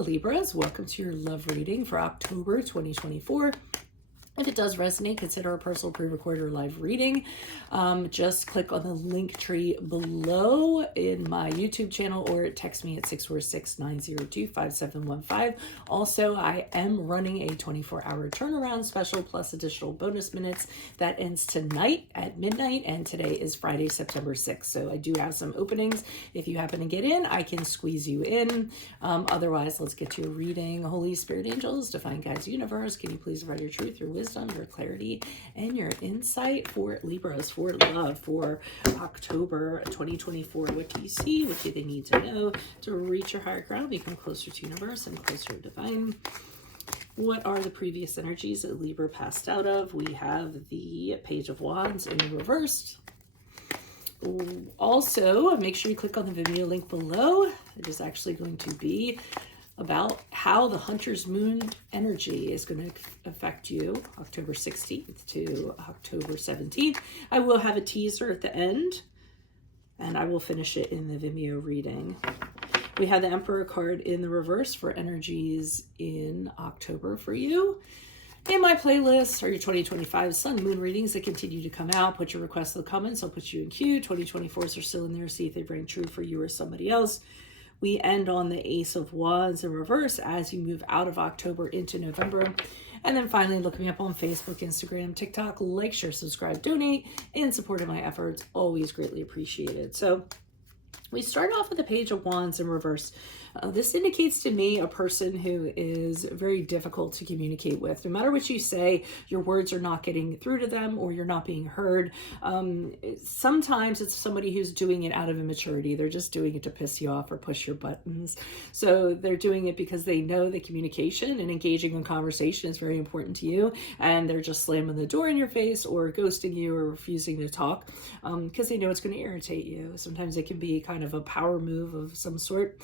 Hello Libras, welcome to your love reading for October 2024. If it does resonate, consider a personal pre-recorded or live reading. Just click on the link tree below in my YouTube channel or text me at 646-902-5715. Also, I am running a 24-hour turnaround special plus additional bonus minutes that ends tonight at midnight, and today is Friday, September 6th. So I do have some openings. If you happen to get in, I can squeeze you in. Otherwise, let's get to a reading. Holy Spirit Angels, Divine Guides, Universe, can you please provide your truth, your wisdom, your clarity, and your insight for Libras, for love, for October 2024. What do you see? What do they need to know to reach your higher ground, become closer to universe and closer to divine? What are the previous energies that Libra passed out of? We have the Page of Wands in reverse. Also, make sure you click on the Vimeo link below. It is actually going to be about how the Hunter's Moon energy is going to affect you October 16th to October 17th. I will have a teaser at the end, and I will finish it in the Vimeo reading. We have the Emperor card in the reverse for energies in October for you. In my playlist are your 2025 Sun Moon readings that continue to come out. Put your requests in the comments. I'll put you in queue. 2024s are still in there. See if they bring true for you or somebody else. We end on the Ace of Wands in reverse as you move out of October into November. And then finally, look me up on Facebook, Instagram, TikTok. Like, share, subscribe, donate in support of my efforts. Always greatly appreciated. So we start off with the Page of Wands in reverse. This indicates to me a person who is very difficult to communicate with. No matter what you say, your words are not getting through to them or you're not being heard. Sometimes it's somebody who's doing it out of immaturity. They're just doing it to piss you off or push your buttons. So they're doing it because they know that communication and engaging in conversation is very important to you, and they're just slamming the door in your face or ghosting you or refusing to talk because they know it's going to irritate you. Sometimes it can be kind of a power move of some sort.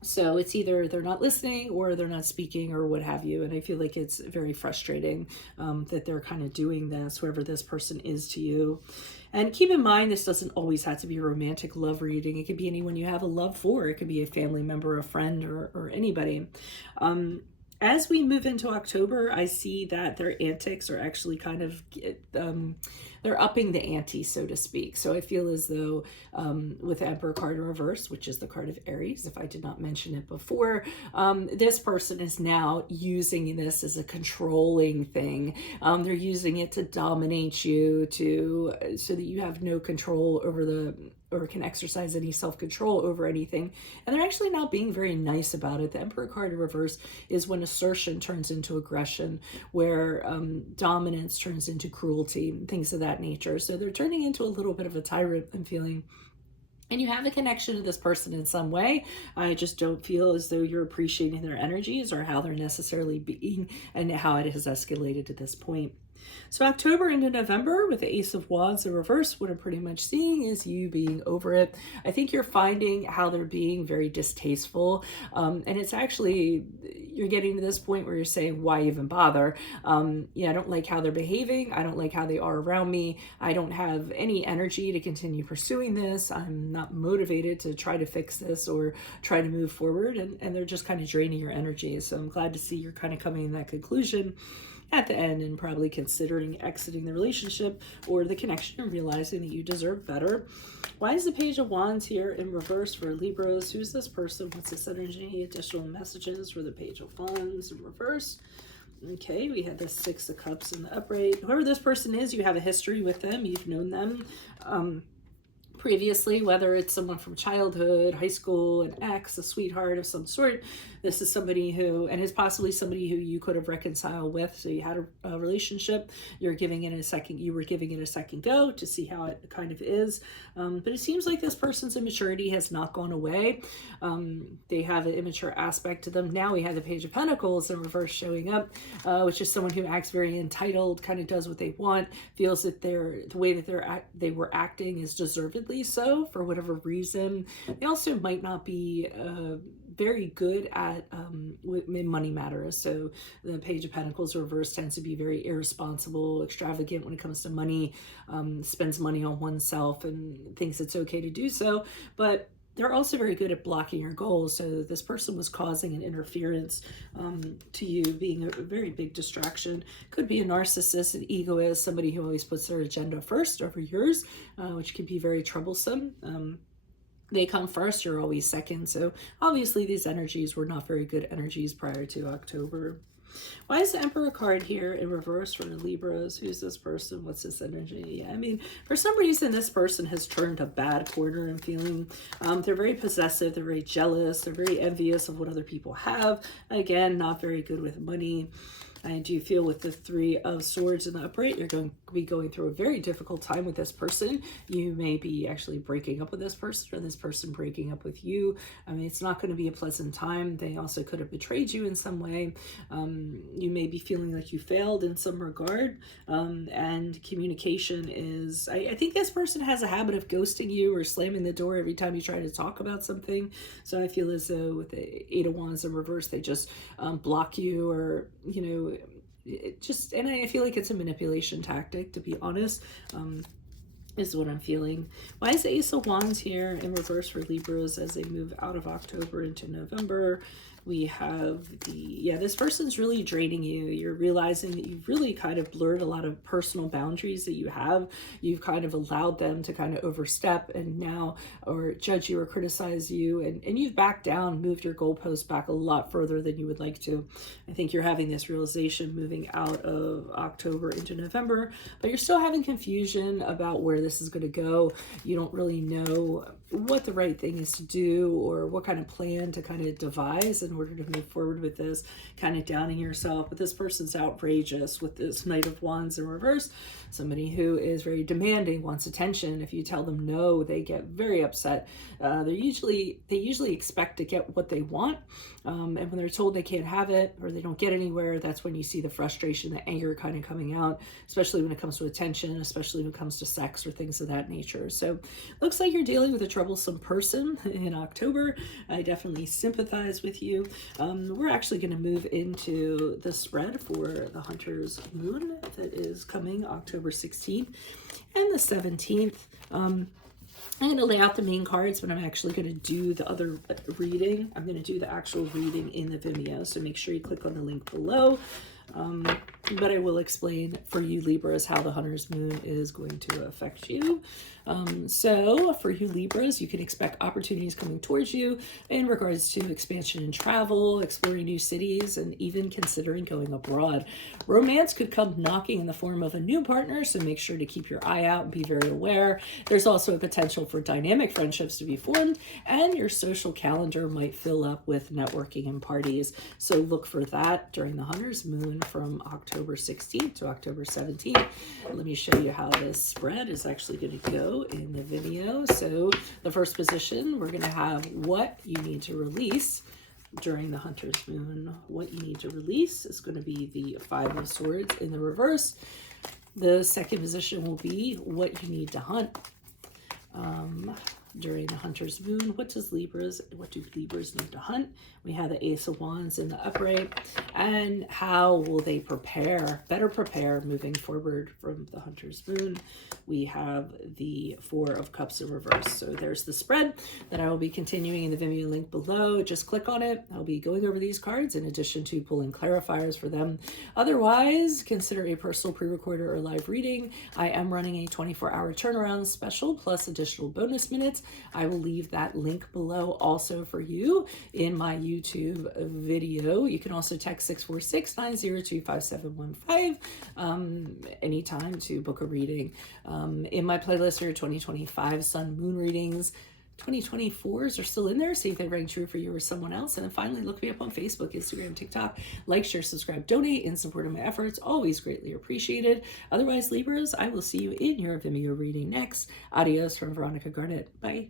So it's either they're not listening or they're not speaking or what have you. And I feel like it's very frustrating that they're kind of doing this, whoever this person is to you. And keep in mind, this doesn't always have to be a romantic love reading. It could be anyone you have a love for. It could be a family member, a friend, or anybody. As we move into October, I see that their antics are actually kind of, they're upping the ante, so to speak. So I feel as though with the Emperor card in reverse, which is the card of Aries, if I did not mention it before, this person is now using this as a controlling thing. They're using it to dominate you, so that you have no control over or can exercise any self-control over anything. And they're actually not being very nice about it. The Emperor card in reverse is when assertion turns into aggression, where dominance turns into cruelty, things of that nature. So they're turning into a little bit of a tyrant, I'm feeling. And you have a connection to this person in some way. I just don't feel as though you're appreciating their energies or how they're necessarily being and how it has escalated to this point. So October into November with the Ace of Wands in reverse, what I'm pretty much seeing is you being over it. I think you're finding how they're being very distasteful. And it's actually, you're getting to this point where you're saying, why even bother? Yeah, I don't like how they're behaving. I don't like how they are around me. I don't have any energy to continue pursuing this. I'm not motivated to try to fix this or try to move forward. And they're just kind of draining your energy. So I'm glad to see you're kind of coming to that conclusion at the end and probably considering exiting the relationship or the connection and realizing that you deserve better. Why is the Page of Wands here in reverse for Libras? Who's this person? What's this energy? Additional messages for the Page of Wands in reverse. Okay, we had the Six of Cups in the upright. Whoever this person is, you have a history with them. You've known them previously, whether it's someone from childhood, high school, an ex, a sweetheart of some sort. This is somebody who, and is possibly somebody who you could have reconciled with. So you had a relationship, you were giving it a second go to see how it kind of is. But it seems like this person's immaturity has not gone away. They have an immature aspect to them. Now we have the Page of Pentacles in reverse showing up, which is someone who acts very entitled, kind of does what they want, feels that the way that they were acting is deservedly so for whatever reason. They also might not be very good at money matters. So the Page of Pentacles reverse tends to be very irresponsible, extravagant when it comes to money, spends money on oneself and thinks it's okay to do so. But they're also very good at blocking your goals. So this person was causing an interference to you, being a very big distraction. Could be a narcissist, an egoist, somebody who always puts their agenda first over yours, which can be very troublesome. They come first, you're always second. So obviously these energies were not very good energies prior to October. Why is the Emperor card here in reverse for the Libras? Who's this person? What's this energy? I mean, for some reason, this person has turned a bad corner and feeling. They're very possessive. They're very jealous. They're very envious of what other people have. Again, not very good with money. I do feel with the Three of Swords in the upright, you're going to be going through a very difficult time with this person. You may be actually breaking up with this person, or this person breaking up with you. I mean, it's not going to be a pleasant time. They also could have betrayed you in some way. You may be feeling like you failed in some regard. And communication is, I think this person has a habit of ghosting you or slamming the door every time you try to talk about something. So I feel as though with the Eight of Wands in reverse, they just block you, or, you know, and I feel like it's a manipulation tactic, to be honest, is what I'm feeling. Why is the Ace of Wands here in reverse for Libras as they move out of October into November? We have this person's really draining you. You're realizing that you've really kind of blurred a lot of personal boundaries that you have. You've kind of allowed them to kind of overstep and now, or judge you or criticize you. And you've backed down, moved your goalposts back a lot further than you would like to. I think you're having this realization moving out of October into November, but you're still having confusion about where this is going to go. You don't really know what the right thing is to do or what kind of plan to kind of devise in order to move forward with this, kind of downing yourself. But this person's outrageous with this Knight of Wands in reverse. Somebody who is very demanding, wants attention. If you tell them no, they get very upset. They usually expect to get what they want. And when they're told they can't have it or they don't get anywhere, that's when you see the frustration, the anger kind of coming out, especially when it comes to attention, especially when it comes to sex or things of that nature. So looks like you're dealing with a troublesome person in October. I definitely sympathize with you. We're actually going to move into the spread for the Hunter's Moon that is coming October 16th and the 17th. I'm going to lay out the main cards, but I'm actually going to do the other reading. I'm going to do the actual reading in the Vimeo, so make sure you click on the link below. But I will explain for you Libras how the Hunter's Moon is going to affect you. So for you Libras, you can expect opportunities coming towards you in regards to expansion and travel, exploring new cities, and even considering going abroad. Romance could come knocking in the form of a new partner, so make sure to keep your eye out and be very aware. There's also a potential for dynamic friendships to be formed, and your social calendar might fill up with networking and parties. So look for that during the Hunter's Moon from October 16th to October 17th. Let me show you how this spread is actually going to go in the video. So the first position, we're going to have what you need to release during the Hunter's Moon. What you need to release is going to be the Five of Swords in the reverse. The second position will be what you need to hunt during the Hunter's Moon. What do Libras need to hunt? We have the Ace of Wands in the upright. And how will they better prepare moving forward from the Hunter's Moon? We have the Four of Cups in reverse. So there's the spread that I will be continuing in the Vimeo link below. Just click on it. I'll be going over these cards in addition to pulling clarifiers for them. Otherwise, consider a personal pre-recorder or live reading. I am running a 24-hour turnaround special plus additional bonus minutes. I will leave that link below also for you in my YouTube video. You can also text 646-902-5715 anytime to book a reading. In my playlist are 2025 Sun Moon readings. 2024s are still in there. See if they rang true for you or someone else. And then finally, look me up on Facebook, Instagram, TikTok. Like, share, subscribe, donate in support of my efforts. Always greatly appreciated. Otherwise, Libras, I will see you in your Vimeo reading next. Adios from Veronica Garnett. Bye.